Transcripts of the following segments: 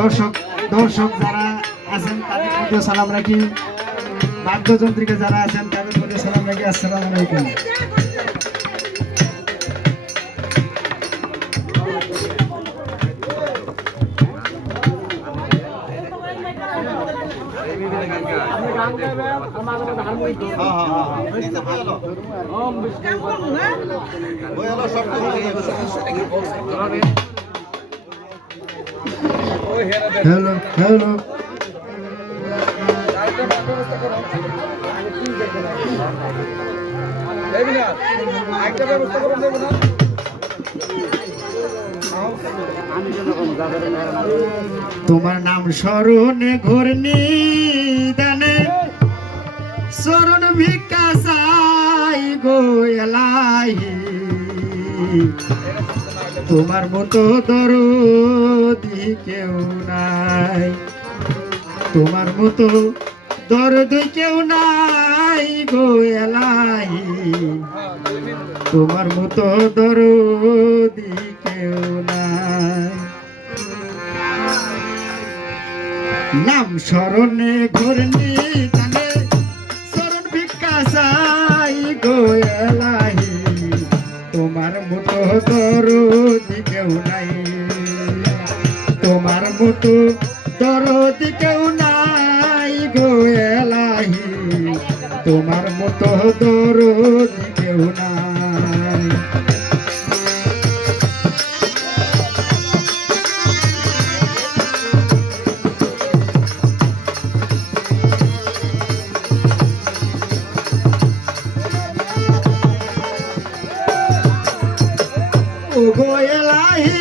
দর্শক দর্শক যারা আছেন তাদের প্রতি সালাম রাখি, বাদ্যযন্ত্রীকে যারা আছেন তাদের প্রতি সালাম রাখি। আসসালামু আলাইকুম। হ্যালো হ্যালো তোমার নাম স্মরণে ঘূর্ণি দানে চরণ ভিক্ষা চাই গো এলাহি, তোমার মতো দরদি কেউ নাই, তোমার মতো দরদি কেউ নাই গো এলাহি, তোমার মতো দরদি কেউ নাই। নাম স্মরণে ঘূর্ণি দানে চরণ ভিক্ষা চাই গো এলাহি, তোমার মতো দরদি কেউ নাই, তোমার মতো দরদি কেউ নাই গো এলাহি, তোমার মতো দরদি কেউ নাই। ও গো এলাহি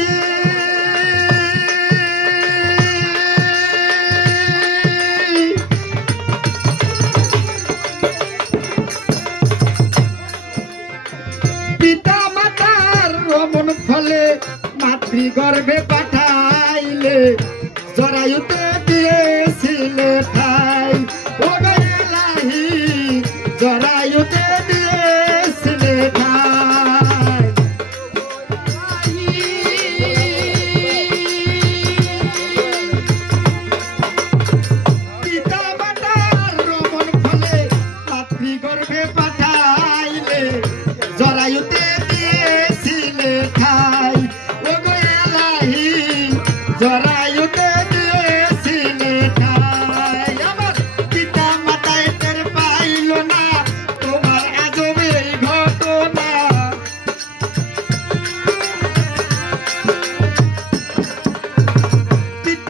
পিতা মাতার রমন ফলে মাতৃগর্ভে পাঠাইলে জরায়ুতে দিয়েছিলে ঠাই, ও গো এলাহি জরায়ুতে দিয়েছিলে ঠাই। পিতা মাতার রমন ফলে মাতৃগর্ভে পাঠাইলে জরায়ুতে দিয়েছিলে ঠাই, ও গো এলাহি জরায়ুতে